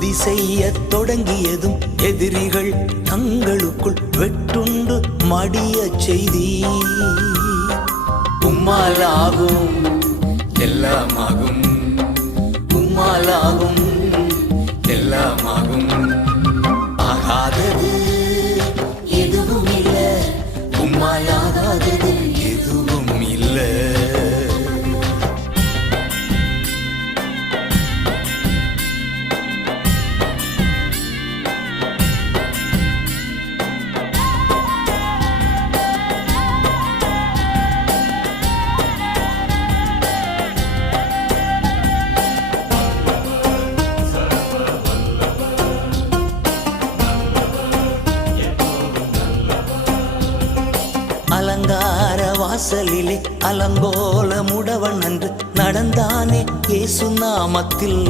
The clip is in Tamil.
துதி செய்ய தொடங்கியதும் எதிரிகள் தங்களுக்குள் வெட்டுண்டு மடிய செய்தி. உம்மாலாகும் எல்லாமாகும், உம்மாலாகும் எல்லாமாகும். ஆகாதது எதுவும் இல்லை, உம்மாலாகாதது எதுவும் இல்லை. அலங்கார வாசலிலே அலங்கோல முடவன் அன்று நடந்தானே இயேசு நாமத்தில்.